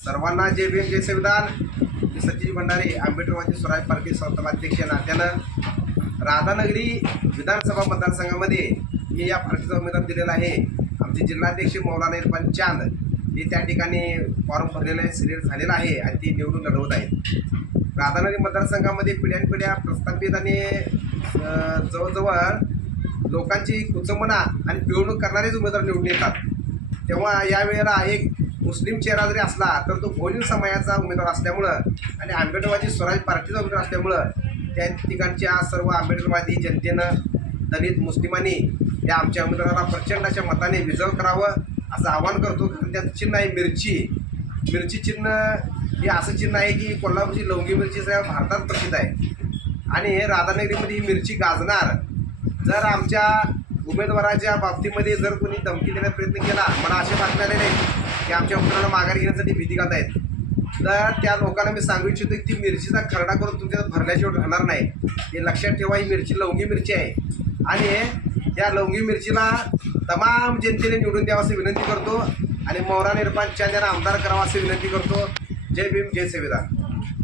सर्वांना जय भीम जय संविधान. मी सतीश भंडारे आंबेडकरवादी स्वराज पार्टी संस्थापनाध्यक्ष नात्यानं राधानगरी विधानसभा मतदारसंघामध्ये मी या पार्टीचा उमेदवार दिलेला आहे. आमचे जिल्हाध्यक्ष मौलाना इरफान चांद हे त्या ठिकाणी फॉर्म भरलेलं आहे, सिलेक्ट झालेला आहे आणि ती निवडून लढवत आहेत. राधानगरी मतदारसंघामध्ये पिढ्यानपिढ्या प्रस्थापित आणि जवळजवळ लोकांची कुचंबना आणि पिळवणूक करणारेच उमेदवार निवडून येतात. तेव्हा यावेळेला एक मुस्लिम चेहरा जरी असला तर तो बहुजन समाजाचा उमेदवार असल्यामुळं आणि आंबेडकरवादी स्वराज पार्टीचा उमेदवार असल्यामुळं त्या ठिकाणच्या सर्व आंबेडकरवादी जनतेनं दलित मुस्लिमांनी या आमच्या उमेदवाराला प्रचंडाच्या मताने विजय करावं असं आवाहन करतो. कारण त्याचं चिन्ह आहे मिरची चिन्ह हे असं चिन्ह आहे की कोल्हापूरची लवंगी मिरची सगळ्या भारतात प्रसिद्ध आहे आणि राधानगरीमध्ये ही मिरची गाजणार. जर आमच्या उमेदवाराच्या बाबतीमध्ये जर कोणी धमकी देण्याचा प्रयत्न केला, मला असे बातम्या आलेले आहेत की आमच्या उमेदवाराला माघारी घेण्यासाठी भीती घालत आहेत, तर त्या लोकांना मी सांगू इच्छितो की ती मिरचीचा खरडा करून तुमच्या भरल्याशिवाय राहणार नाही. हे लक्षात ठेवा. ही मिरची लवंगी मिरची आहे आणि त्या लवंगी मिरचीला तमाम जनतेने निवडून द्यावं अशी विनंती करतो आणि मौलाना इरफान चांद यांना आमदार करावा अशी विनंती करतो. जय भीम जय संविधान.